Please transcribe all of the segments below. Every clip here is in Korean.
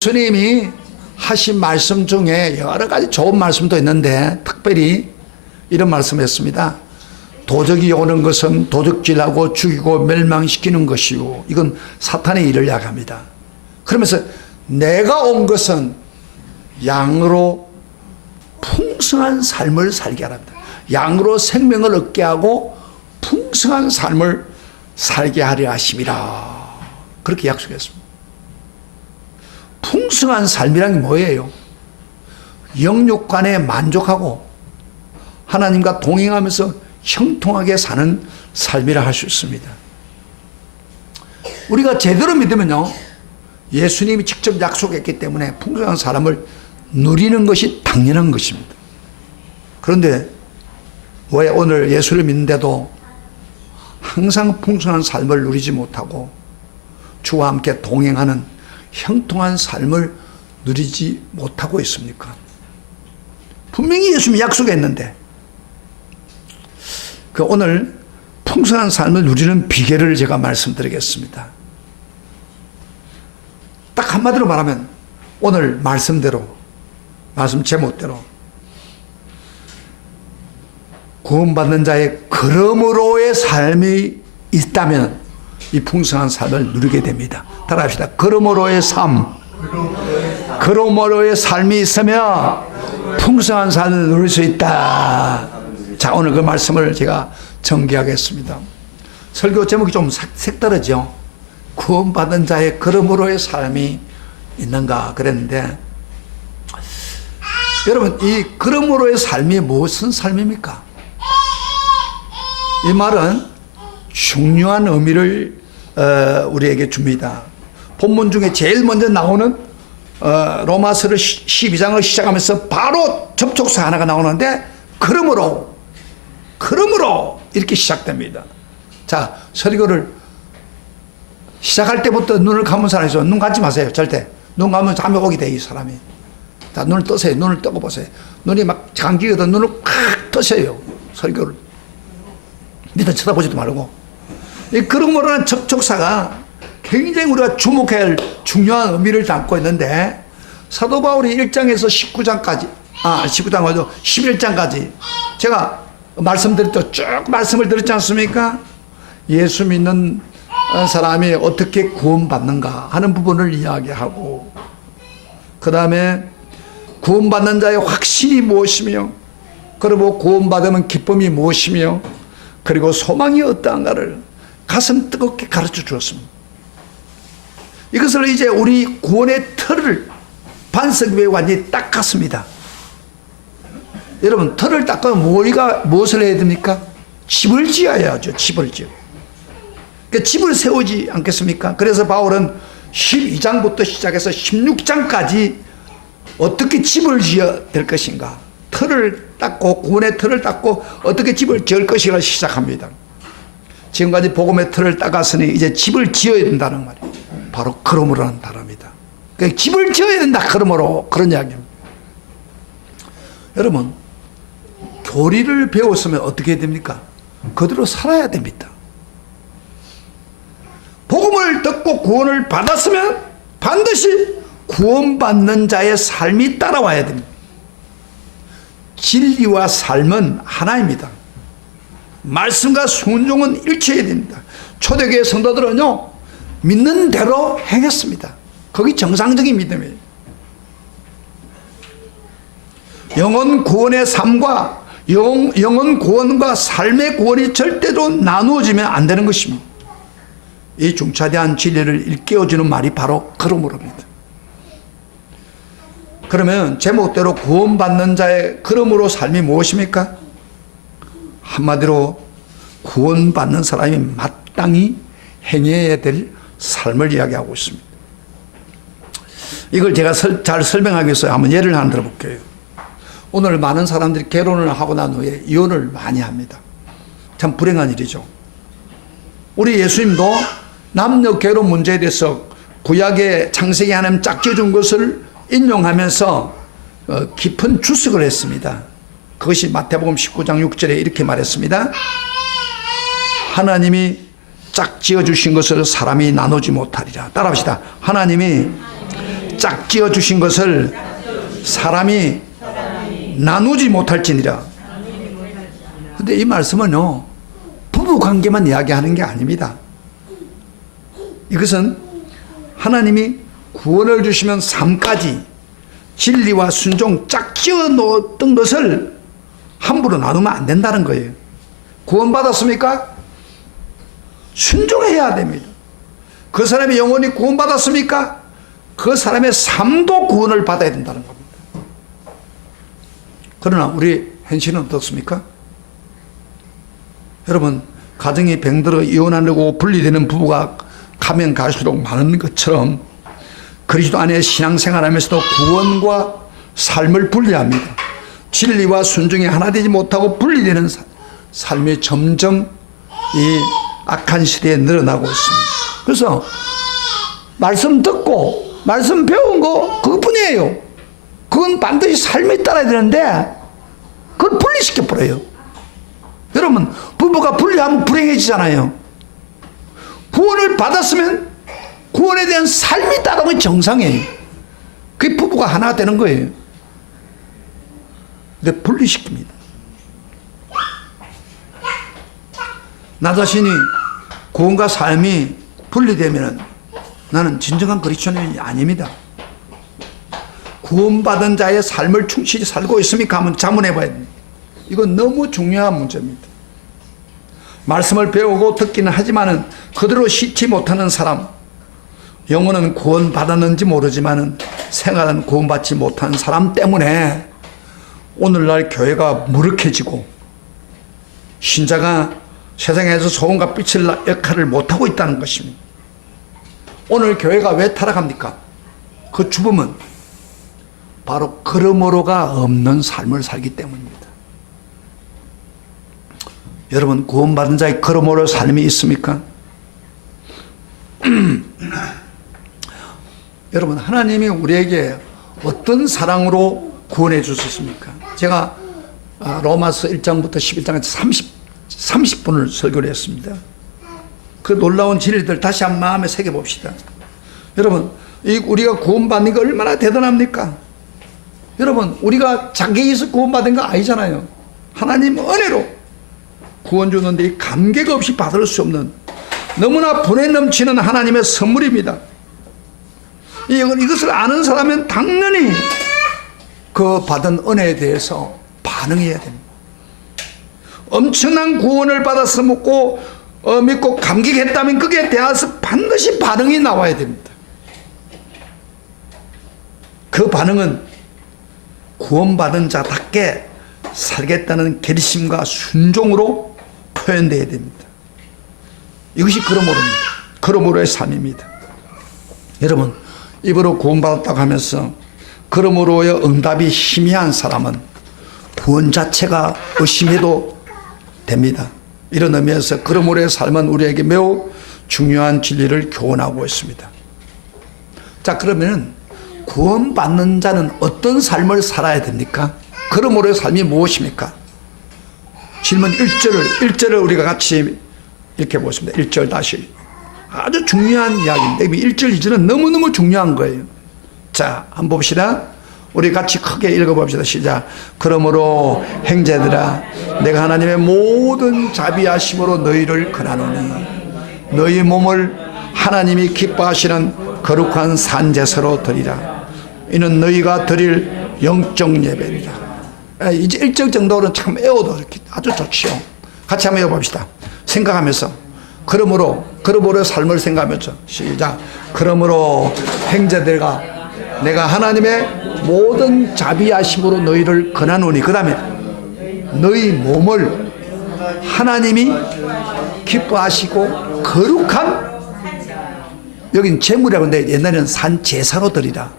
예수님이 하신 말씀 중에 여러 가지 좋은 말씀도 있는데 특별히 이런 말씀을 했습니다. 도적이 오는 것은 도적질하고 죽이고 멸망시키는 것이고 이건 사탄의 일을 야기합니다. 그러면서 내가 온 것은 양으로 풍성한 삶을 살게 하랍니다. 양으로 생명을 얻게 하고 풍성한 삶을 살게 하려 하심이라. 그렇게 약속했습니다. 풍성한 삶이란 게 뭐예요? 영육간에 만족하고 하나님과 동행하면서 형통하게 사는 삶이라 할 수 있습니다. 우리가 제대로 믿으면요, 예수님이 직접 약속했기 때문에 풍성한 사람을 누리는 것이 당연한 것입니다. 그런데 왜 오늘 예수를 믿는데도 항상 풍성한 삶을 누리지 못하고 주와 함께 동행하는 형통한 삶을 누리지 못하고 있습니까? 분명히 예수님이 약속했는데 오늘 풍성한 삶을 누리는 비결을 제가 말씀드리겠습니다. 딱 한마디로 말하면 오늘 말씀대로, 말씀 제목대로 구원받는 자의 그러므로의 삶이 있다면 이 풍성한 삶을 누리게 됩니다. 따라합시다. 그러므로의 삶. 그러므로의 삶이 있으면 풍성한 삶을 누릴 수 있다. 자, 오늘 그 말씀을 제가 전개하겠습니다. 설교 제목이 좀 색다르죠. 구원받은 자의 그러므로의 삶이 있는가 그랬는데, 여러분, 이 그러므로의 삶이 무슨 삶입니까? 이 말은 중요한 의미를 우리에게 줍니다. 본문 중에 제일 먼저 나오는 로마서 12장을 시작하면서 바로 접촉사 하나가 나오는데 그러므로 이렇게 시작됩니다. 자, 설교를 시작할 때부터 눈을 감은 사람이 있어요. 눈 감지 마세요. 절대. 눈 감으면 잠이 오게 돼, 이 사람이. 자, 눈을 뜨세요. 눈을 뜨고 보세요. 눈이 막 감기거든. 눈을 팍 뜨세요. 설교를. 밑에 쳐다보지도 말고. 이 그러므로는 접촉사가 굉장히 우리가 주목해야 할 중요한 의미를 담고 있는데, 사도 바울이 1장에서 19장까지, 19장 말고 11장까지 제가 말씀드렸죠. 쭉 말씀을 드렸지 않습니까? 예수 믿는 사람이 어떻게 구원받는가 하는 부분을 이야기하고, 그 다음에 구원받는 자의 확신이 무엇이며, 그리고 구원받으면 기쁨이 무엇이며, 그리고 소망이 어떠한가를 가슴 뜨겁게 가르쳐 주었습니다. 이것을 이제 우리 구원의 틀을 반석 위에 완전히 닦았습니다. 여러분, 틀을 닦으면 우리가 무엇을 해야 됩니까? 집을 지어야죠. 집을 지어. 그러니까 집을 세우지 않겠습니까? 그래서 바울은 12장부터 시작해서 16장까지 어떻게 집을 지어야 될 것인가, 틀을 닦고, 구원의 틀을 닦고 어떻게 집을 지을 것인가를 시작합니다. 지금까지 복음의 틀을 닦았으니 이제 집을 지어야 된다는 말이에요. 바로 그러므로라는 단어입니다. 그러니까 집을 지어야 된다. 그러므로, 그런 이야기입니다. 여러분, 교리를 배웠으면 어떻게 해야 됩니까? 그대로 살아야 됩니다. 복음을 듣고 구원을 받았으면 반드시 구원받는 자의 삶이 따라와야 됩니다. 진리와 삶은 하나입니다. 말씀과 순종은 일치해야 됩니다. 초대교회 성도들은요, 믿는 대로 행했습니다. 그게 정상적인 믿음이에요. 영혼 구원의 삶과 영혼 구원과 삶의 구원이 절대로 나누어지면 안 되는 것입니다. 이 중차대한 진리를 일깨워주는 말이 바로 그러므로입니다. 그러면 제목대로 구원받는 자의 그러므로 삶이 무엇입니까? 한마디로 구원받는 사람이 마땅히 행해야 될 삶을 이야기하고 있습니다. 이걸 제가 잘 설명하기 위해서 한번 예를 하나 들어볼게요. 오늘 많은 사람들이 결혼을 하고 난 후에 이혼을 많이 합니다. 참 불행한 일이죠. 우리 예수님도 남녀 결혼 문제에 대해서 구약의 창세기 하나님 짝지어준 것을 인용하면서 깊은 주석을 했습니다. 그것이 마태복음 19장 6절에 이렇게 말했습니다. 하나님이 짝지어 주신 것을 사람이 나누지 못하리라. 따라합시다. 하나님이 짝지어 주신 것을 사람이 나누지 못할지니라. 근데 이 말씀은요, 부부 관계만 이야기하는 게 아닙니다. 이것은 하나님이 구원을 주시면 삶까지 진리와 순종 짝지어 놓았던 것을 함부로 나누면 안 된다는 거예요. 구원받았습니까? 순종해야 됩니다. 그 사람이 영원히 구원받았습니까? 그 사람의 삶도 구원을 받아야 된다는 겁니다. 그러나 우리 현실은 어떻습니까? 여러분, 가정이 병들어 이혼하려고 분리되는 부부가 가면 갈수록 많은 것처럼 그리스도 안에 신앙생활하면서도 구원과 삶을 분리합니다. 진리와 순종이 하나 되지 못하고 분리되는 삶이 점점 이 악한 시대에 늘어나고 있습니다. 그래서 말씀 듣고 말씀 배운 거 그것뿐이에요. 그건 반드시 삶에 따라야 되는데 그걸 분리시켜 버려요. 여러분, 부부가 분리하면 불행해지잖아요. 구원을 받았으면 구원에 대한 삶이 따르면 정상이에요. 그게 부부가 하나 되는 거예요. 근데 분리시킵니다. 나 자신이 구원과 삶이 분리되면 나는 진정한 그리스도인이 아닙니다. 구원받은 자의 삶을 충실히 살고 있습니까? 한번 자문해 봐야 됩니다. 이건 너무 중요한 문제입니다. 말씀을 배우고 듣기는 하지만은 그대로 싣지 못하는 사람, 영혼은 구원받았는지 모르지만은 생활은 구원받지 못한 사람 때문에 오늘날 교회가 무력해지고 신자가 세상에서 소금과 빛을 역할을 못하고 있다는 것입니다. 오늘 교회가 왜 타락합니까? 그 주범은 바로 그러므로가 없는 삶을 살기 때문입니다. 여러분, 구원받은 자의 그러므로 삶이 있습니까? 여러분, 하나님이 우리에게 어떤 사랑으로 구원해 주셨습니까? 제가 로마서 1장부터 11장까지 30분을 설교를 했습니다. 그 놀라운 진리들 다시 한번 마음에 새겨봅시다. 여러분, 우리가 구원받는 게 얼마나 대단합니까? 여러분, 우리가 자기에서 구원받은 거 아니잖아요. 하나님 은혜로 구원 주는데 이 감격 없이 받을 수 없는 너무나 분에 넘치는 하나님의 선물입니다. 이것을 아는 사람은 당연히 그 받은 은혜에 대해서 반응해야 됩니다. 엄청난 구원을 받아서 믿고 감격했다면 그게 대해서 반드시 반응이 나와야 됩니다. 그 반응은 구원받은 자답게 살겠다는 결심과 순종으로 표현되어야 됩니다. 이것이 그러므로입니다. 그러므로의 삶입니다. 여러분, 입으로 구원받았다고 하면서 그러므로의 응답이 희미한 사람은 구원 자체가 의심해도 됩니다. 이런 의미에서 그러므로의 삶은 우리에게 매우 중요한 진리를 교훈하고 있습니다. 자, 그러면 구원받는 자는 어떤 삶을 살아야 됩니까? 그러므로의 삶이 무엇입니까? 질문 1절을 우리가 같이 이렇게 보겠습니다. 1절 다시. 아주 중요한 이야기인데 1절, 2절은 너무너무 중요한 거예요. 자, 한번 봅시다. 우리 같이 크게 읽어봅시다. 시작. 그러므로 형제들아, 내가 하나님의 모든 자비하심으로 너희를 권하노니 너희 몸을 하나님이 기뻐하시는 거룩한 산제사로 드리라. 이는 너희가 드릴 영적 예배니라. 이제 1절 정도는 참 외워도 이렇게 아주 좋지요. 같이 한번 외워봅시다. 생각하면서 그러므로 삶을 생각하면서 시작. 그러므로 형제들과 내가 하나님의 모든 자비하심으로 너희를 권하노니, 그 다음에 너희 몸을 하나님이 기뻐하시고 거룩한, 여긴 제물이라고 하는데 옛날에는 산 제사로 드리라.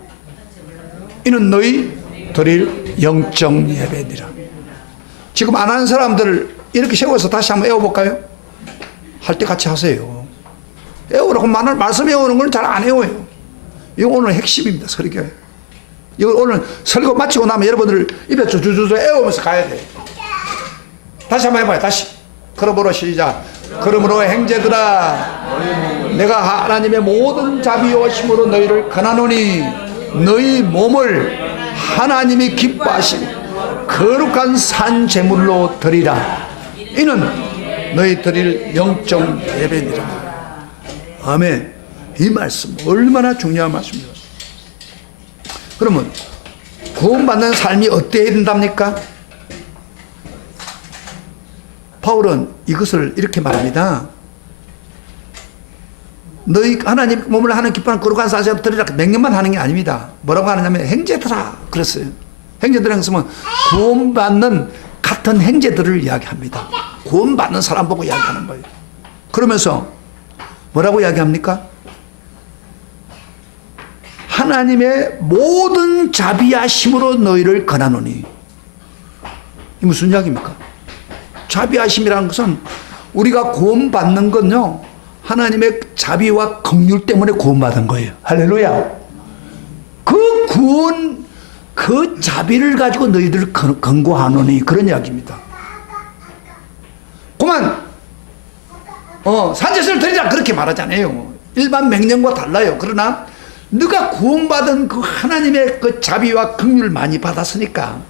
이는 너희 드릴 영적 예배니라. 지금 안 하는 사람들을 이렇게 세워서 다시 한번 외워볼까요? 할 때 같이 하세요. 외우라고 말씀 외우는 건 잘 안 외워요. 이거 오늘 핵심입니다. 설교에. 이거 오늘 설교 마치고 나면 여러분들 입에 주주주 외우면서 가야 돼요. 다시 한번 해봐요. 다시. 그러므로 시작. 그러므로 형제들아, 내가 하나님의 모든 자비하심으로 너희를 권하노니 너희 몸을 하나님이 기뻐하신 거룩한 산 제물로 드리라. 이는 너희 드릴 영적 예배니라. 아멘. 이 말씀 얼마나 중요한 말씀입니다. 그러면 구원받는 삶이 어때야 된답니까? 바울은 이것을 이렇게 말합니다. 너희 하나님 몸을 하는 기뻐하는 거룩한 사실을 드리라 명령만 하는 게 아닙니다. 뭐라고 하느냐면 행제들아 그랬어요. 행제들이라는 것은 구원받는 같은 행제들을 이야기합니다. 구원받는 사람 보고 이야기하는 거예요. 그러면서 뭐라고 이야기합니까? 하나님의 모든 자비하심으로 너희를 권하노니. 이 무슨 이야기입니까? 자비하심이라는 것은 우리가 구원받는 건요, 하나님의 자비와 긍휼 때문에 구원받은 거예요. 할렐루야. 그 구원, 그 자비를 가지고 너희들 권고하노니, 그런 이야기입니다. 그만 산제사를 드리자 그렇게 말하잖아요. 일반 명령과 달라요. 그러나 네가 구원받은 그 하나님의 그 자비와 긍휼을 많이 받았으니까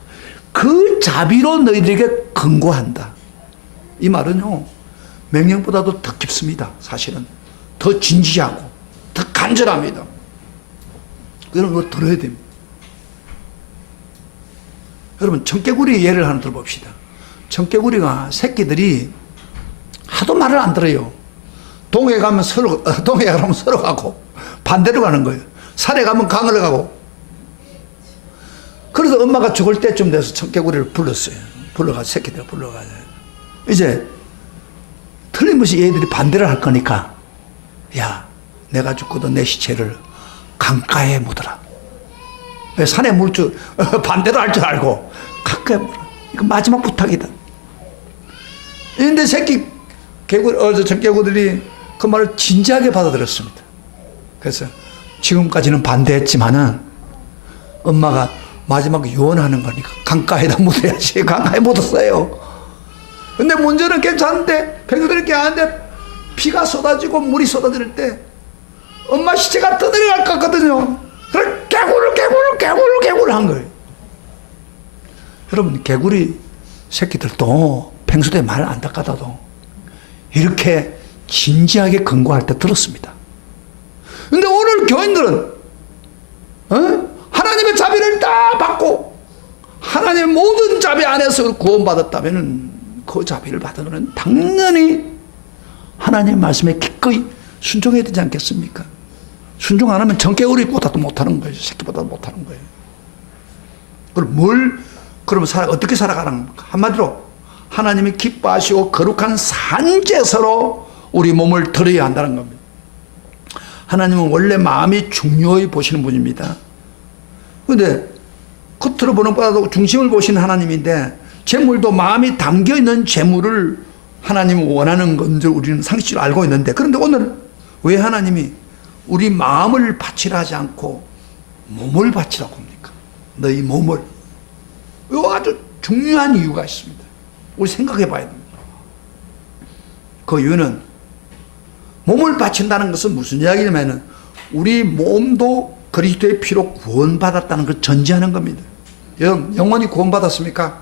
그 자비로 너희들에게 권고한다. 이 말은요, 명령보다도 더 깊습니다. 사실은 더 진지하고 더 간절합니다. 그런 거 들어야 됩니다. 여러분, 청개구리 예를 하나 들어봅시다. 청개구리가 새끼들이 하도 말을 안 들어요. 동해 가면 서로 가고 반대로 가는 거예요. 산에 가면 강을 가고. 그래서 엄마가 죽을 때쯤 돼서 청개구리를 불렀어요. 새끼들 불러가지고 이제 틀림없이 얘들이 반대를 할 거니까, 야, 내가 죽거든 내 시체를 강가에 묻어라. 산에 물 줄 반대로 할 줄 알고 강가에 묻어라. 이거 마지막 부탁이다. 그런데 청개구리들이 그 말을 진지하게 받아들였습니다. 그래서 지금까지는 반대했지만은 엄마가 마지막 유언하는 거니까 강가에다 묻어야지. 강가에 묻었어요. 근데 문제는 괜찮은데, 팽이들이 깨하는데 피가 쏟아지고 물이 쏟아질 때 엄마 시체가 떠내려갈 것 같거든요. 그래서 개구를 한 거예요. 여러분, 개구리 새끼들도 팽수대 말 안 닦아도 이렇게 진지하게 권고할 때 들었습니다. 근데 오늘 교인들은 하나님의 자비를 다 받고 하나님의 모든 자비 안에서 구원받았다면 그 자비를 받으면 당연히 하나님의 말씀에 기꺼이 순종해야 되지 않겠습니까? 순종 안 하면 청개구리보다도 못하는 거예요. 새끼보다도 못하는 거예요. 그럼 어떻게 살아가는 겁니까? 한마디로 하나님이 기뻐하시고 거룩한 산제사로 우리 몸을 드려야 한다는 겁니다. 하나님은 원래 마음이 중요히 보시는 분입니다. 그런데 겉으로 보는 것보다도 중심을 보시는 하나님인데, 재물도 마음이 담겨있는 재물을 하나님은 원하는 건 줄 우리는 상식적으로 알고 있는데, 그런데 오늘 왜 하나님이 우리 마음을 바치라 하지 않고 몸을 바치라고 합니까? 너희 몸을. 이 아주 중요한 이유가 있습니다. 우리 생각해 봐야 됩니다. 그 이유는, 몸을 바친다는 것은 무슨 이야기냐면 우리 몸도 그리스도의 피로 구원받았다는 걸 전제하는 겁니다. 여러분, 영원히 구원받았습니까?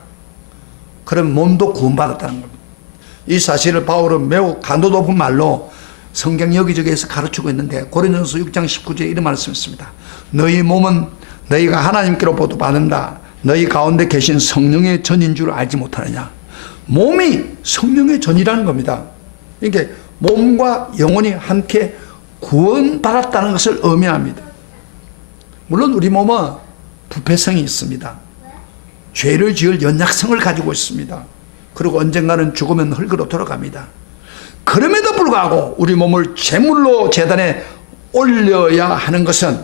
그럼 몸도 구원받았다는 겁니다. 이 사실을 바울은 매우 간도 높은 말로 성경 여기저기에서 가르치고 있는데, 고린도전서 6장 19절에 이런 말씀을 했습니다. 너희 몸은 너희가 하나님께로부터 받는다. 너희 가운데 계신 성령의 전인 줄 알지 못하느냐. 몸이 성령의 전이라는 겁니다. 그러니까 몸과 영혼이 함께 구원받았다는 것을 의미합니다. 물론 우리 몸은 부패성이 있습니다. 죄를 지을 연약성을 가지고 있습니다. 그리고 언젠가는 죽으면 흙으로 돌아갑니다. 그럼에도 불구하고 우리 몸을 제물로 제단에 올려야 하는 것은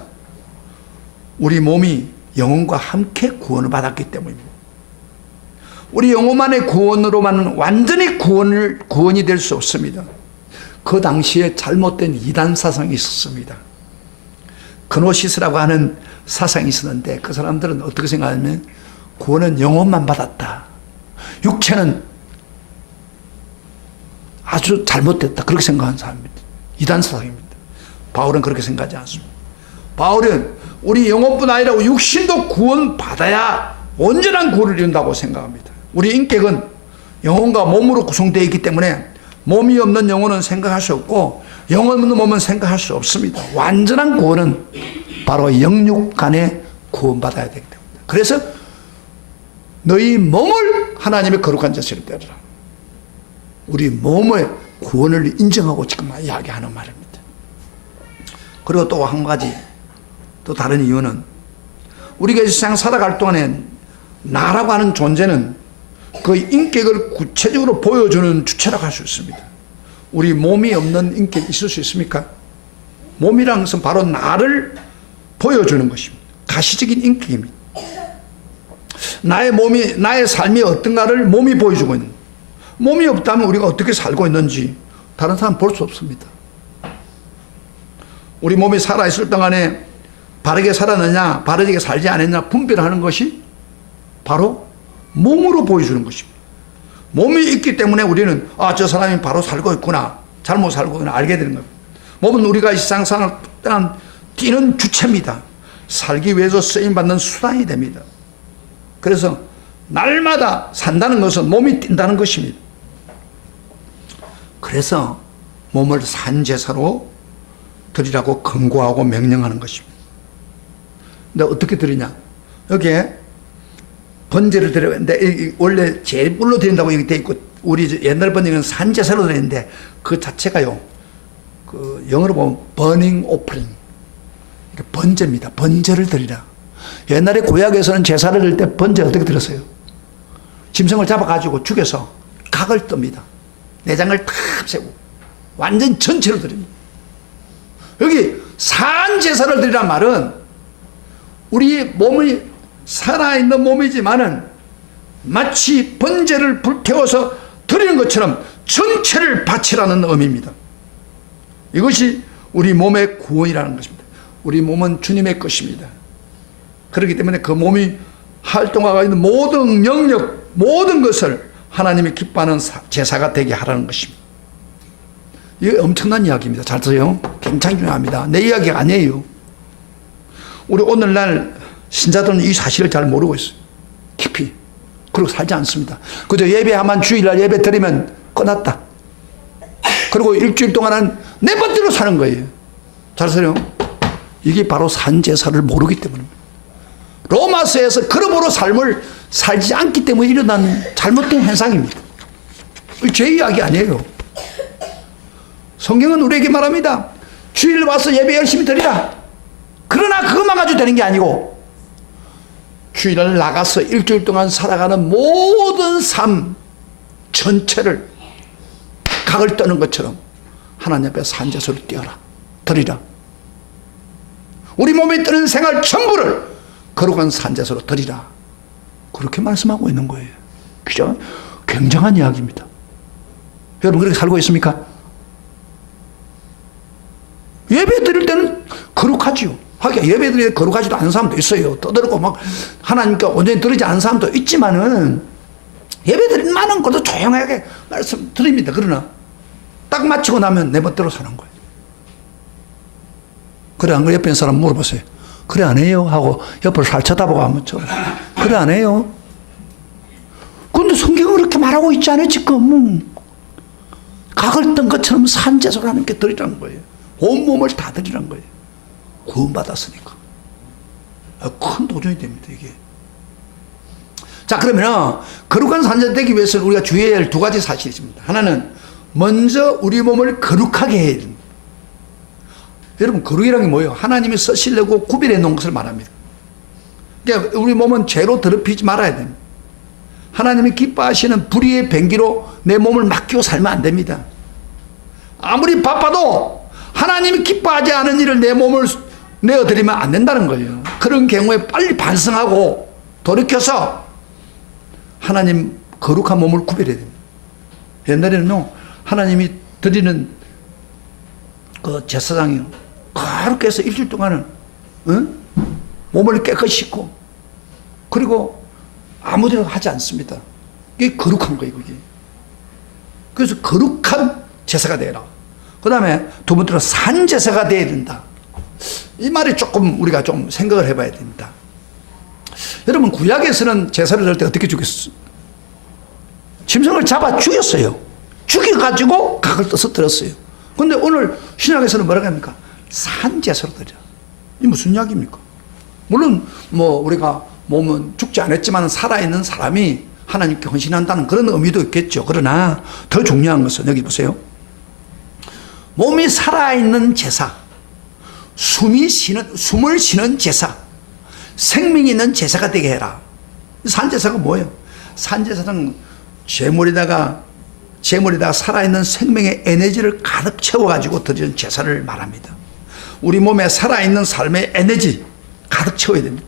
우리 몸이 영혼과 함께 구원을 받았기 때문입니다. 우리 영혼만의 구원으로만은 완전히 구원이 될 수 없습니다. 그 당시에 잘못된 이단 사상이 있었습니다. 그노시스라고 하는 사상이 있었는데, 그 사람들은 어떻게 생각하냐면 구원은 영혼만 받았다. 육체는 아주 잘못됐다. 그렇게 생각하는 사람입니다. 이단 사상입니다. 바울은 그렇게 생각하지 않습니다. 바울은 우리 영혼뿐 아니라 육신도 구원받아야 온전한 구원을 이룬다고 생각합니다. 우리 인격은 영혼과 몸으로 구성되어 있기 때문에 몸이 없는 영혼은 생각할 수 없고 영혼 없는 몸은 생각할 수 없습니다. 완전한 구원은 바로 영육 간에 구원받아야 되기 때문에. 그래서 너희 몸을 하나님의 거룩한 자세로 때려라. 우리 몸의 구원을 인정하고 지금 이야기하는 말입니다. 그리고 또 한 가지, 또 다른 이유는 우리가 이 세상 살아갈 동안에 나라고 하는 존재는 그 인격을 구체적으로 보여주는 주체라고 할 수 있습니다. 우리 몸이 없는 인격이 있을 수 있습니까? 몸이라는 것은 바로 나를 보여주는 것입니다. 가시적인 인격입니다. 나의 몸이, 나의 삶이 어떤가를 몸이 보여주고 있는, 몸이 없다면 우리가 어떻게 살고 있는지 다른 사람 볼 수 없습니다. 우리 몸이 살아있을 동안에 바르게 살았느냐 바르게 살지 않았느냐 분별하는 것이 바로 몸으로 보여주는 것입니다. 몸이 있기 때문에 우리는 저 사람이 바로 살고 있구나, 잘못 살고 있구나 알게 되는 겁니다. 몸은 우리가 이 세상 살아가는 뛰는 주체입니다. 살기 위해서 쓰임받는 수단이 됩니다. 그래서 날마다 산다는 것은 몸이 뛴다는 것입니다. 그래서 몸을 산제사로 드리라고 권고하고 명령하는 것입니다. 근데 어떻게 드리냐? 여기에 번제를 드려야 되는데 원래 제물로 드린다고 여기 돼 있고 우리 옛날 번역은 산제사로 드리는데 그 자체가요, 그 영어로 보면 burning offering, 번제입니다. 번제를 드리라. 옛날에 구약에서는 제사를 드릴 때 번제 어떻게 드렸어요? 짐승을 잡아가지고 죽여서 각을 뜹니다. 내장을 탁 세고 완전 전체를 드립니다. 여기 산제사를 드리란 말은 우리 몸이 살아있는 몸이지만은 마치 번제를 불태워서 드리는 것처럼 전체를 바치라는 의미입니다. 이것이 우리 몸의 구원이라는 것입니다. 우리 몸은 주님의 것입니다. 그렇기 때문에 그 몸이 활동하고 있는 모든 영역, 모든 것을 하나님이 기뻐하는 제사가 되게 하라는 것입니다. 이게 엄청난 이야기입니다. 잘 들어요. 굉장히 중요합니다. 내 이야기가 아니에요. 우리 오늘날 신자들은 이 사실을 잘 모르고 있어요. 깊이. 그리고 살지 않습니다. 그저 예배하면 주일날 예배 드리면 끝났다. 그리고 일주일 동안은 내 멋대로 사는 거예요. 잘 들어요. 이게 바로 산제사를 모르기 때문입니다. 로마서에서 그러므로 삶을 살지 않기 때문에 일어난 잘못된 현상입니다. 제 이야기 아니에요. 성경은 우리에게 말합니다. 주일 와서 예배 열심히 드리라. 그러나 그것만 가지고 되는 게 아니고 주일날 나가서 일주일 동안 살아가는 모든 삶 전체를 각을 떠는 것처럼 하나님 앞에 산제사로 띄어라. 드리라. 우리 몸에 뜨는 생활 전부를 거룩한 산제사로 드리라. 그렇게 말씀하고 있는 거예요. 그죠? 굉장한 이야기입니다. 여러분 그렇게 살고 있습니까? 예배 드릴 때는 거룩하지요. 하긴 예배 드릴 때 거룩하지도 않은 사람도 있어요. 떠들고 막 하나님께 온전히 드리지 않은 사람도 있지만은 예배 드릴 만한 것도 조용하게 말씀 드립니다. 그러나 딱 마치고 나면 내 멋대로 사는 거예요. 그래 안 그래? 옆에 있는 사람 물어보세요. 그래 안 해요? 하고 옆을 살 쳐다보고 하면 그래 안 해요? 근데 성경은 그렇게 말하고 있지 않아요 지금? 각을 뜬 것처럼 산제사로 하나님께 드리라는 거예요. 온몸을 다 드리라는 거예요. 구원받았으니까. 큰 도전이 됩니다 이게. 자 그러면 거룩한 산제사 되기 위해서는 우리가 주의해야 할 두 가지 사실이 있습니다. 하나는 먼저 우리 몸을 거룩하게 해야 됩니다. 여러분 거룩이라는 게 뭐예요? 하나님이 쓰시려고 구별해 놓은 것을 말합니다. 그러니까 우리 몸은 죄로 더럽히지 말아야 됩니다. 하나님이 기뻐하시는 불의의 병기로 내 몸을 맡기고 살면 안 됩니다. 아무리 바빠도 하나님이 기뻐하지 않은 일을 내 몸을 내어드리면 안 된다는 거예요. 그런 경우에 빨리 반성하고 돌이켜서 하나님 거룩한 몸을 구별해야 됩니다. 옛날에는 하나님이 드리는 그 제사장이 그렇게 해서 일주일 동안은 몸을 깨끗이 씻고 그리고 아무데나 하지 않습니다. 이게 거룩한 거예요. 그게. 그래서 거룩한 제사가 되라. 그 다음에 두 번째로 산제사가 되어야 된다. 이 말이 조금 우리가 좀 생각을 해봐야 됩니다. 여러분, 구약에서는 제사를 드릴 때 어떻게 죽였어요? 짐승을 잡아 죽였어요. 죽여가지고 각을 떠서 드렸어요. 근데 오늘 신약에서는 뭐라고 합니까? 산제사로 드려. 이 무슨 이야기입니까? 물론 뭐 우리가 몸은 죽지 않았지만 살아있는 사람이 하나님께 헌신한다는 그런 의미도 있겠죠. 그러나 더 중요한 것은 여기 보세요. 몸이 살아있는 제사, 숨을 쉬는 제사, 생명이 있는 제사가 되게 해라. 산제사가 뭐예요? 산제사는 제물에다가 살아있는 생명의 에너지를 가득 채워가지고 드리는 제사를 말합니다. 우리 몸에 살아있는 삶의 에너지 가득 채워야 됩니다.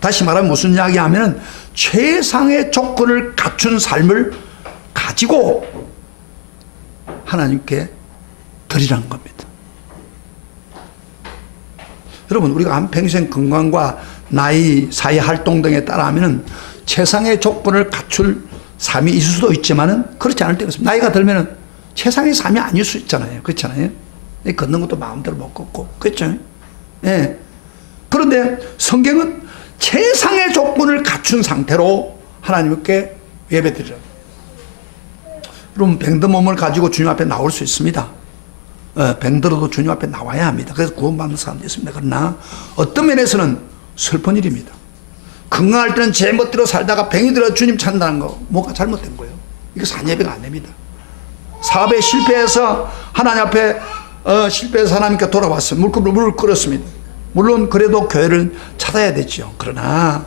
다시 말하면 무슨 이야기하면 최상의 조건을 갖춘 삶을 가지고 하나님께 드리라는 겁니다. 여러분, 우리가 한평생 건강과 나이, 사회 활동 등에 따라 하면은 최상의 조건을 갖출 삶이 있을 수도 있지만은 그렇지 않을 때가 있습니다. 나이가 들면은 최상의 삶이 아닐 수 있잖아요. 그렇잖아요. 걷는 것도 마음대로 못 걷고. 그렇죠? 예. 그런데 성경은 최상의 조건을 갖춘 상태로 하나님께 예배드리라. 여러분, 병든 몸을 가지고 주님 앞에 나올 수 있습니다. 병들어도 주님 앞에 나와야 합니다. 그래서 구원받는 사람도 있습니다. 그러나 어떤 면에서는 슬픈 일입니다. 건강할 때는 제 멋대로 살다가 병이 들어 주님 찾는다는 거, 뭐가 잘못된 거예요. 이거 산예배가 안 됩니다. 사업에 실패해서 하나님 앞에 실패해서 하나님께 돌아왔어요. 물을 끓였습니다. 물론 그래도 교회를 찾아야 되죠. 그러나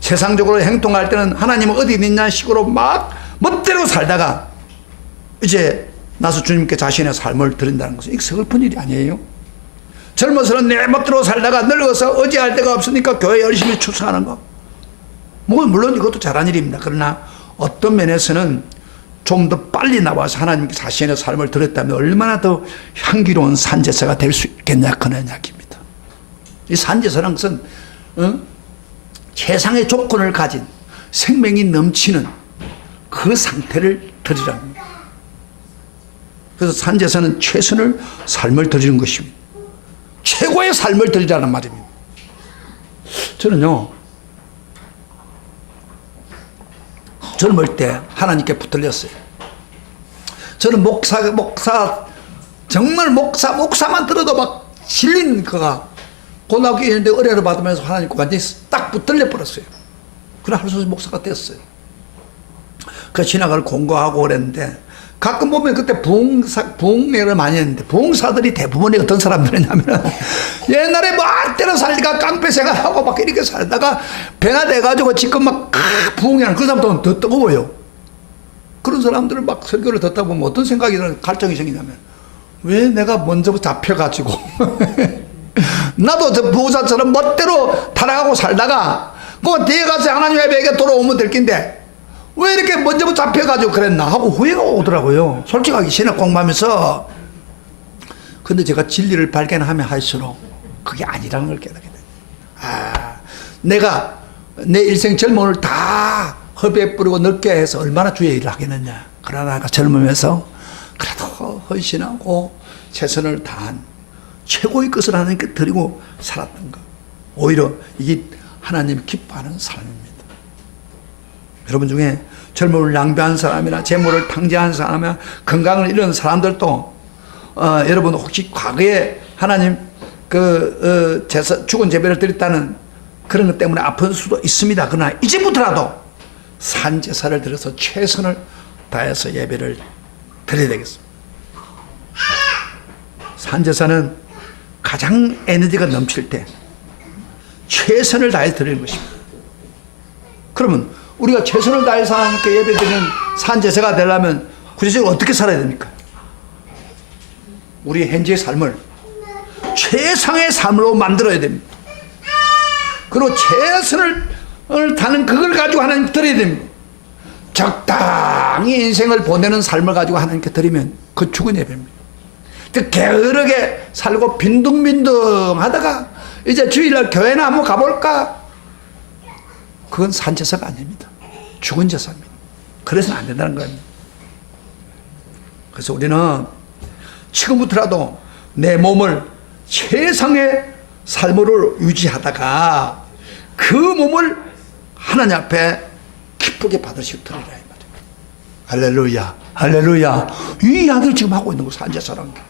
세상적으로 행동할 때는 하나님은 어디 있느냐 식으로 막 멋대로 살다가 이제 나서 주님께 자신의 삶을 드린다는 것은 이게 슬픈 일이 아니에요. 젊어서는 내 멋대로 살다가 늙어서 의지할 데가 없으니까 교회 열심히 출석하는 거, 물론 이것도 잘한 일입니다. 그러나 어떤 면에서는 좀 더 빨리 나와서 하나님께 자신의 삶을 드렸다면 얼마나 더 향기로운 산제사가 될 수 있겠냐, 그런 이야기입니다. 이 산제사라는 것은 최상의 조건을 가진 생명이 넘치는 그 상태를 드리라는 겁니다. 그래서 산제사는 최선을 삶을 드리는 것입니다. 최고의 삶을 드리라는 말입니다. 저는요, 젊을 때 하나님께 붙들렸어요. 저는 정말 목사만 들어도 막 질리는 거가 고등학교 1년대 의뢰를 받으면서 하나님께 완전히 딱 붙들려 버렸어요. 그래 하루속히 목사가 됐어요. 그 신학을 공부하고 그랬는데 가끔 보면 그때 부흥회를 많이 했는데 부흥사들이 대부분이 어떤 사람들이냐면 옛날에 막대로 살다가 깡패 생활하고 막 이렇게 살다가 배가 돼가지고 지금 막 부흥회하는 그 사람들은 더 뜨거워요. 그런 사람들을 막 설교를 듣다 보면 어떤 생각이 드는 갈증이 생기냐면 왜 내가 먼저 잡혀가지고 나도 저 부흥사처럼 멋대로 타락하고 살다가 그 뒤에 가서 하나님 예배에게 돌아오면 될 낀데 왜 이렇게 먼저 잡혀가지고 그랬나 하고 후회가 오더라고요. 솔직하게 신학 공부하면서. 근데 제가 진리를 발견하면 할수록 그게 아니라는 걸 깨닫게 돼요. 내가 내 일생 젊음을 다 허비에 뿌리고 늙게 해서 얼마나 주의 일을 하겠느냐. 그러나 내가 젊으면서 그래도 헌신하고 최선을 다한 최고의 것을 하나님께 드리고 살았던 것. 오히려 이게 하나님이 기뻐하는 삶입니다. 여러분 중에 젊음을 낭비한 사람이나 재물을 탕진한 사람이나 건강을 잃은 사람들도 여러분 혹시 과거에 하나님 죽은 제배를 드렸다는 그런 것 때문에 아픈 수도 있습니다. 그러나 이제부터라도 산제사를 드려서 최선을 다해서 예배를 드려야 되겠습니다. 산제사는 가장 에너지가 넘칠 때 최선을 다해 드리는 것입니다. 그러면 우리가 최선을 다해서 하나님께 예배드리는 산제사가 되려면 구체적으로 어떻게 살아야 됩니까? 우리 현재의 삶을 최상의 삶으로 만들어야 됩니다. 그리고 최선을 다하는 그걸 가지고 하나님께 드려야 됩니다. 적당히 인생을 보내는 삶을 가지고 하나님께 드리면 그 죽은 예배입니다. 게으르게 살고 빈둥빈둥 하다가 이제 주일날 교회나 한번 가볼까? 그건 산제사가 아닙니다. 죽은 제사입니다. 그래서는 안 된다는 겁니다. 그래서 우리는 지금부터라도 내 몸을 최상의 삶으로 유지하다가 그 몸을 하나님 앞에 기쁘게 받으시고 드리라 이 말이에요. 할렐루야, 할렐루야. 이 이야기를 지금 하고 있는 거 산제사라는 게.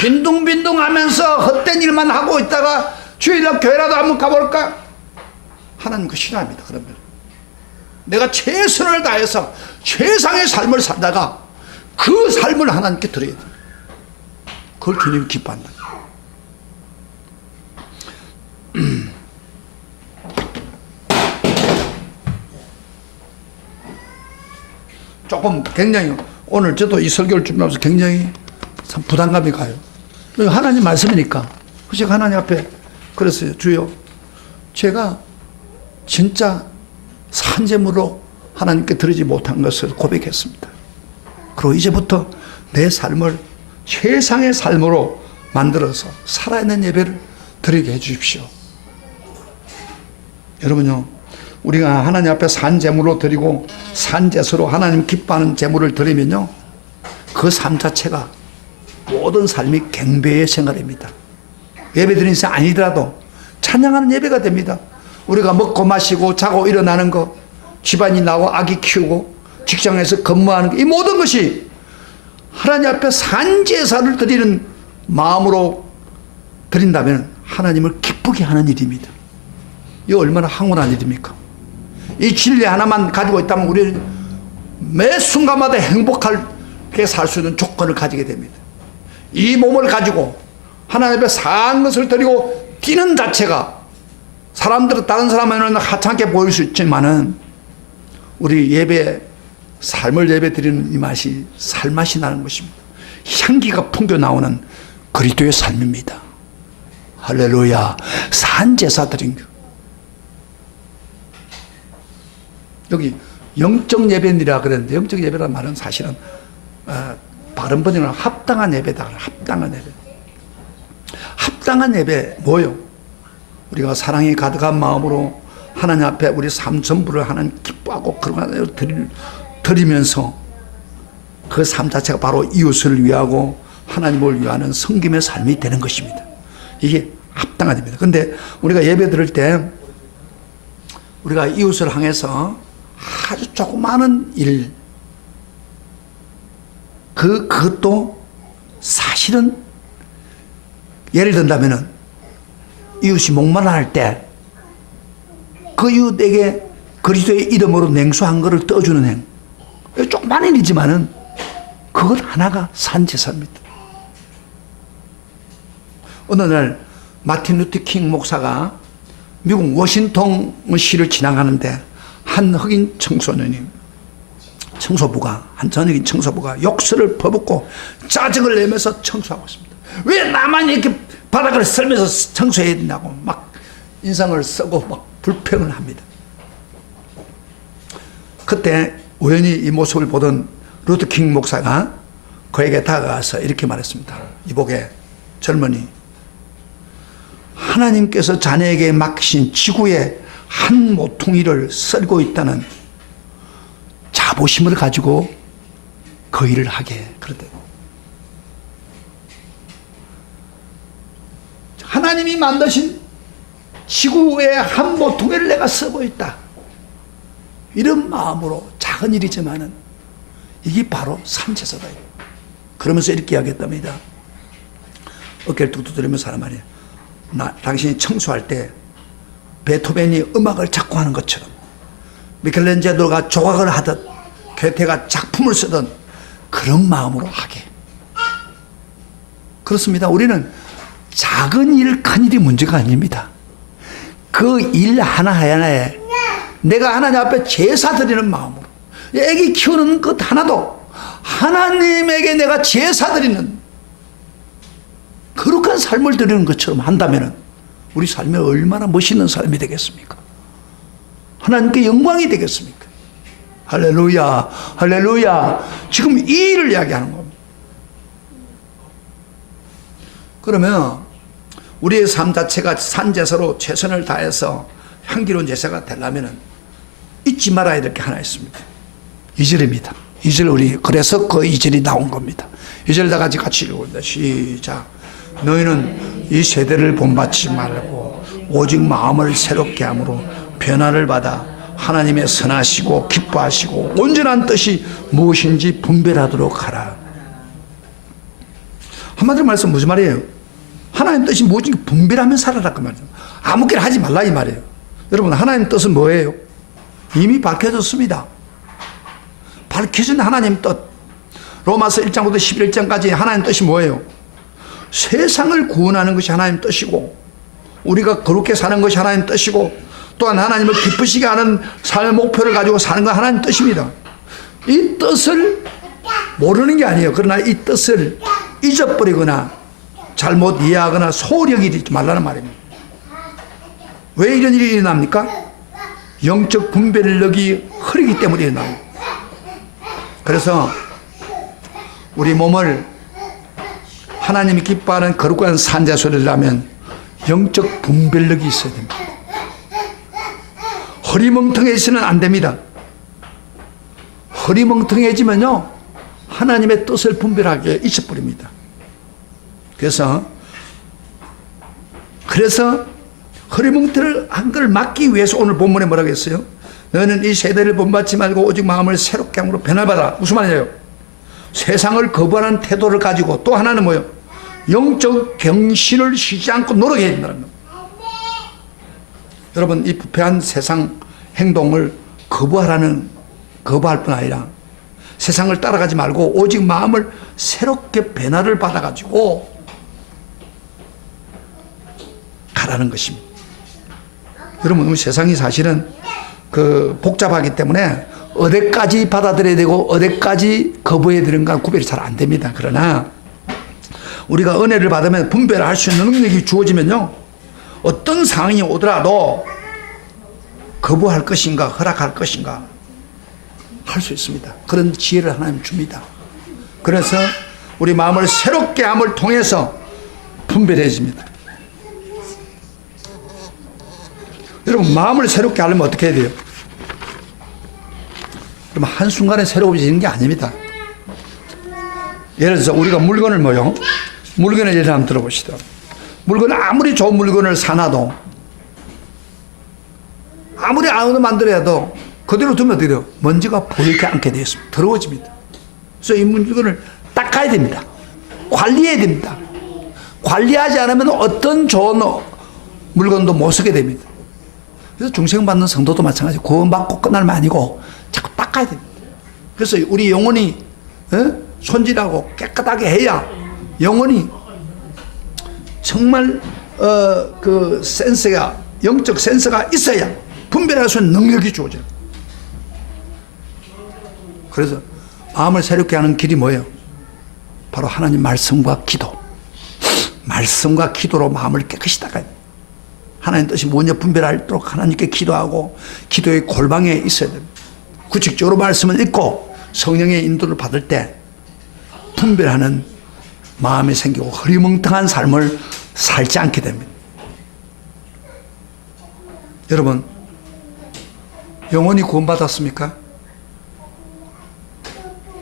빈둥빈둥 하면서 헛된 일만 하고 있다가 주일날 교회라도 한번 가볼까? 하나님 그 싫어합니다. 그러면 내가 최선을 다해서 최상의 삶을 살다가 그 삶을 하나님께 드려야 돼. 그걸 주님이 기뻐한다. 조금 굉장히 오늘 저도 이 설교를 준비하면서 굉장히 참 부담감이 가요. 하나님 말씀이니까. 그래서 하나님 앞에 그랬어요. 주여, 제가 진짜 산재물로 하나님께 드리지 못한 것을 고백했습니다. 그리고 이제부터 내 삶을 최상의 삶으로 만들어서 살아있는 예배를 드리게 해주십시오. 여러분요, 우리가 하나님 앞에 산재물로 드리고 산제수로 하나님 기뻐하는 제물을 드리면요, 그 삶 자체가 모든 삶이 경배의 생활입니다. 예배 드리는 게 아니더라도 찬양하는 예배가 됩니다. 우리가 먹고 마시고 자고 일어나는 거, 집안이 나고 아기 키우고 직장에서 근무하는 거, 이 모든 것이 하나님 앞에 산제사를 드리는 마음으로 드린다면 하나님을 기쁘게 하는 일입니다. 이거 얼마나 황홀한 일입니까? 이 진리 하나만 가지고 있다면 우리는 매 순간마다 행복하게 살 수 있는 조건을 가지게 됩니다. 이 몸을 가지고 하나님 앞에 산 것을 드리고 뛰는 자체가 사람들은 다른 사람에는 하찮게 보일 수 있지만은 우리 예배, 삶을 예배 드리는 이 맛이 살맛이 나는 것입니다. 향기가 풍겨 나오는 그리스도의 삶입니다. 할렐루야. 산제사 드린 것. 여기 영적 예배니라 그랬는데, 영적 예배라는 말은 사실은 바른 번역은 합당한 예배다. 합당한 예배. 합당한 예배 뭐요? 우리가 사랑이 가득한 마음으로 하나님 앞에 우리 삶 전부를 하나님 기뻐하고 그런 드리면서 그 삶 자체가 바로 이웃을 위하고 하나님을 위하는 섬김의 삶이 되는 것입니다. 이게 합당한 예배입니다. 그런데 우리가 예배 드릴 때 우리가 이웃을 향해서 아주 조그마한 일, 그것도 사실은 예를 든다면은 이웃이 목마르할 때 그 이웃에게 그리스도의 이름으로 냉수 한 그릇을 떠주는 행, 조그마한 일이지만은 그것 하나가 산제사입니다. 어느 날 마틴 루터 킹 목사가 미국 워싱턴 시를 지나가는데 한 흑인 한 전흑인 청소부가 욕설을 퍼붓고 짜증을 내면서 청소하고 있습니다. 왜 나만 이렇게 바닥을 쓸면서 청소해야 되냐고 막 인상을 쓰고 막 불평을 합니다. 그때 우연히 이 모습을 보던 루터 킹 목사가 그에게 다가가서 이렇게 말했습니다. 이복의 젊은이, 하나님께서 자네에게 맡기신 지구의 한 모퉁이를 썰고 있다는 자부심을 가지고 그 일을 하게 그러대. 하나님이 만드신 지구의 한 모퉁이를 내가 쓰고 있다. 이런 마음으로 작은 일이지만은 이게 바로 산제사다. 그러면서 이렇게 이야기했답니다. 어깨를 뚝뚝 들이면서 하는 말이에요. 당신이 청소할 때 베토벤이 음악을 작곡하는 것처럼, 미켈란젤로가 조각을 하듯, 괴테가 작품을 쓰던 그런 마음으로 하게. 그렇습니다. 우리는 작은 일, 큰 일이 문제가 아닙니다. 그 일 하나하나에 내가 하나님 앞에 제사 드리는 마음으로, 애기 키우는 것 하나도 하나님에게 내가 제사 드리는 거룩한 삶을 드리는 것처럼 한다면 우리 삶이 얼마나 멋있는 삶이 되겠습니까? 하나님께 영광이 되겠습니까? 할렐루야, 할렐루야. 지금 이 일을 이야기하는 겁니다. 그러면 우리의 삶 자체가 산제사로 최선을 다해서 향기로운 제사가 되려면 잊지 말아야 될 게 하나 있습니다. 2절입니다. 2절 우리 그래서 그 2절이 나온 겁니다. 2절 다 같이 읽어봅니다. 시작. 너희는 이 세대를 본받지 말고 오직 마음을 새롭게 함으로 변화를 받아 하나님의 선하시고 기뻐하시고 온전한 뜻이 무엇인지 분별하도록 하라. 한마디로 말해서 무슨 말이에요? 하나님 뜻이 무엇인지 분별하면 살아라 그 말이에요. 아무렇게나 하지 말라 이 말이에요. 여러분 하나님 뜻은 뭐예요? 이미 밝혀졌습니다. 밝혀진 하나님 뜻. 로마서 1장부터 11장까지 하나님 뜻이 뭐예요? 세상을 구원하는 것이 하나님 뜻이고 우리가 거룩게 사는 것이 하나님 뜻이고 또한 하나님을 기쁘시게 하는 삶의 목표를 가지고 사는 건 하나님 뜻입니다. 이 뜻을 모르는 게 아니에요. 그러나 이 뜻을 잊어버리거나 잘못 이해하거나 소홀히 여기지 말라는 말입니다. 왜 이런 일이 일어납니까? 영적 분별력이 흐리기 때문에 일어납니다. 그래서 우리 몸을 하나님이 기뻐하는 거룩한 산자소리를 하면 영적 분별력이 있어야 됩니다. 허리멍텅해지는 안 됩니다. 허리멍텅해지면요 하나님의 뜻을 분별하게 잊어버립니다. 그래서 허리멍텅한 걸 막기 위해서 오늘 본문에 뭐라고 했어요? 너는 이 세대를 본받지 말고 오직 마음을 새롭게 함으로 변화받아. 무슨 말이에요? 세상을 거부하는 태도를 가지고 또 하나는 뭐예요? 영적 경신을 쉬지 않고 노력해야 된다는 겁니다. 여러분 이 부패한 세상 행동을 거부할 뿐 아니라 세상을 따라가지 말고 오직 마음을 새롭게 변화를 받아가지고 가라는 것입니다. 여러분 세상이 사실은 복잡하기 때문에 어디까지 받아들여야 되고 어디까지 거부해야 되는가 구별이 잘 안 됩니다. 그러나 우리가 은혜를 받으면 분별할 수 있는 능력이 주어지면요 어떤 상황이 오더라도 거부할 것인가 허락할 것인가 할 수 있습니다. 그런 지혜를 하나님 줍니다. 그래서 우리 마음을 새롭게 함을 통해서 분별해집니다. 여러분 마음을 새롭게 하려면 어떻게 해야 돼요? 그럼 한순간에 새로워지는 게 아닙니다. 예를 들어서 우리가 물건을 물건의 예를 한번 들어봅시다. 물건을 아무리 좋은 물건을 사놔도 아무리 아무도 만들어도 그대로 두면 어떻게 돼요? 먼지가 보이지 않게 되어 있습니다. 더러워집니다. 그래서 이 물건을 닦아야 됩니다. 관리해야 됩니다. 관리하지 않으면 어떤 좋은 물건도 못 쓰게 됩니다. 그래서 중생받는 성도도 마찬가지. 구원받고 끝날만 아니고 자꾸 닦아야 됩니다. 그래서 우리 영혼이 손질하고 깨끗하게 해야 영혼이 정말 영적 센서가 있어야 분별할 수 있는 능력이 주어져요. 그래서 마음을 새롭게 하는 길이 뭐예요? 바로 하나님 말씀과 기도. 말씀과 기도로 마음을 깨끗이 닦아야 돼요. 하나님 뜻이 뭔지 분별하도록 하나님께 기도하고 기도의 골방에 있어야 됩니다. 구체적으로 말씀을 읽고 성령의 인도를 받을 때 분별하는 마음이 생기고 흐리멍텅한 삶을 살지 않게 됩니다. 여러분 영혼이 구원받았습니까?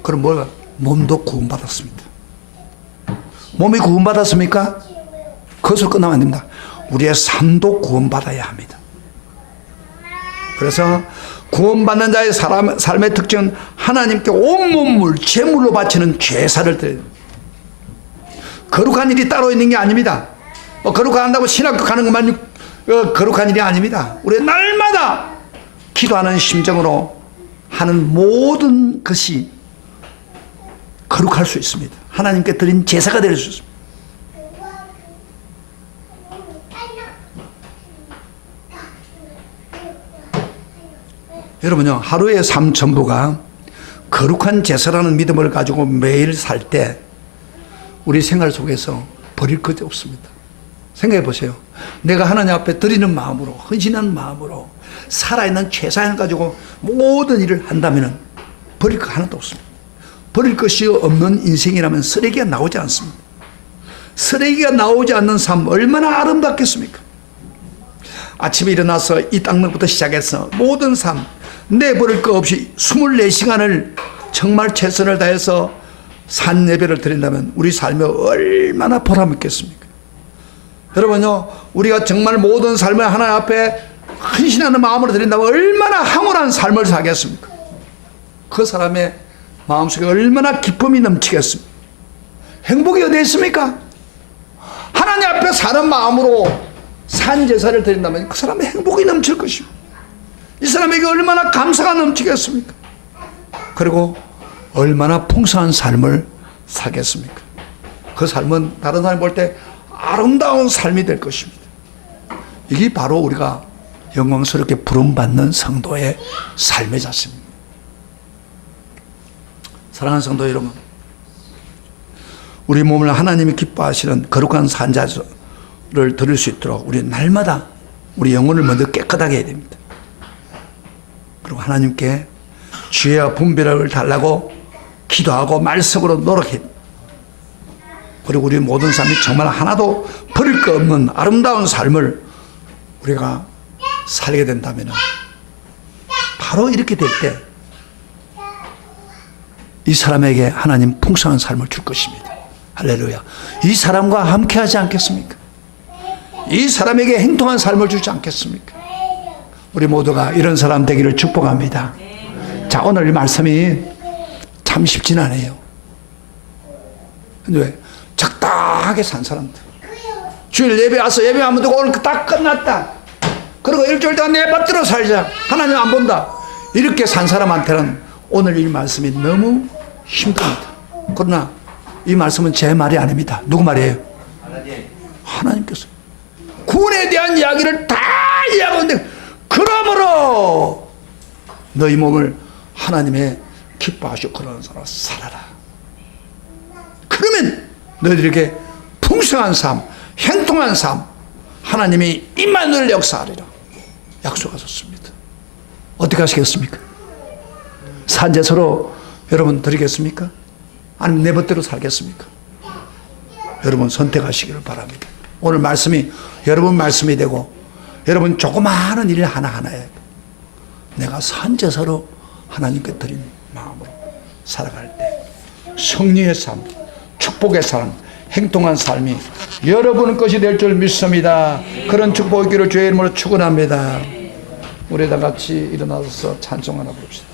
그럼 뭐가? 몸도 구원받았습니다. 몸이 구원받았습니까? 그것으로 끝나면 안 됩니다. 우리의 삶도 구원받아야 합니다. 그래서 구원받는 자의 삶의 특징은 하나님께 온몸을 제물로 바치는 제사를 드려야 됩니다. 거룩한 일이 따로 있는 게 아닙니다. 거룩한다고 신학교 가는 것만 거룩한 일이 아닙니다. 우리 날마다 기도하는 심정으로 하는 모든 것이 거룩할 수 있습니다. 하나님께 드린 제사가 될 수 있습니다. 여러분요 하루의 삶 전부가 거룩한 제사라는 믿음을 가지고 매일 살 때 우리 생활 속에서 버릴 것이 없습니다. 생각해 보세요. 내가 하나님 앞에 드리는 마음으로 헌신하는 마음으로 살아있는 최상을 가지고 모든 일을 한다면 버릴 거 하나도 없습니다. 버릴 것이 없는 인생이라면 쓰레기가 나오지 않습니다. 쓰레기가 나오지 않는 삶 얼마나 아름답겠습니까? 아침에 일어나서 이 닦는 것부터 시작해서 모든 삶 내버릴 거 없이 24시간을 정말 최선을 다해서 산 예배를 드린다면 우리 삶이 얼마나 보람있겠습니까? 여러분요, 우리가 정말 모든 삶을 하나님 앞에 헌신하는 마음으로 드린다면 얼마나 황홀한 삶을 살겠습니까? 그 사람의 마음속에 얼마나 기쁨이 넘치겠습니까? 행복이 어디 있습니까? 하나님 앞에 사는 마음으로 산 제사를 드린다면 그 사람의 행복이 넘칠 것입니다. 이 사람에게 얼마나 감사가 넘치겠습니까? 그리고 얼마나 풍성한 삶을 살겠습니까? 그 삶은 다른 사람이 볼 때 아름다운 삶이 될 것입니다. 이게 바로 우리가 영광스럽게 부름받는 성도의 삶의 자세입니다. 사랑하는 성도 여러분, 우리 몸을 하나님이 기뻐하시는 거룩한 산자를 들을 수 있도록 우리 날마다 우리 영혼을 먼저 깨끗하게 해야 됩니다. 그리고 하나님께 지혜와 분별을 달라고 기도하고 말씀으로 노력해야 됩니다. 그리고 우리 모든 삶이 정말 하나도 버릴 거 없는 아름다운 삶을 우리가 살게 된다면 바로 이렇게 될 때 이 사람에게 하나님 풍성한 삶을 줄 것입니다. 할렐루야. 이 사람과 함께 하지 않겠습니까? 이 사람에게 행동한 삶을 주지 않겠습니까? 우리 모두가 이런 사람 되기를 축복합니다. 자, 오늘 이 말씀이 참 쉽진 않아요. 근데 왜? 적당하게 산 사람들. 주일 예배 와서 예배하면 되고 오늘 딱 끝났다. 그리고 일주일 동안 내 멋대로 살자. 하나님 안 본다. 이렇게 산 사람한테는 오늘 이 말씀이 너무 힘듭니다. 그러나 이 말씀은 제 말이 아닙니다. 누구 말이에요? 하나님께서 구원에 대한 이야기를 다 이야기하는데, 그러므로 너희 몸을 하나님의 기뻐하시고 그러는 사람으로 살아라. 그러면 너희들에게 풍성한 삶, 행통한 삶, 하나님이 임마누엘 역사하리라 약속하셨습니다. 어떻게 하시겠습니까? 산제사로 여러분 드리겠습니까? 아니면 내 멋대로 살겠습니까? 여러분 선택하시기를 바랍니다. 오늘 말씀이 여러분 말씀이 되고 여러분 조그마한 일 하나하나에 내가 산제사로 하나님께 드린 마음으로 살아갈 때 성령의 삶, 축복의 삶, 행동한 삶이 여러분 것이 될 줄 믿습니다. 그런 축복의 길을 주의 이름으로 축원합니다. 우리 다 같이 일어나서 찬송 하나 부릅시다.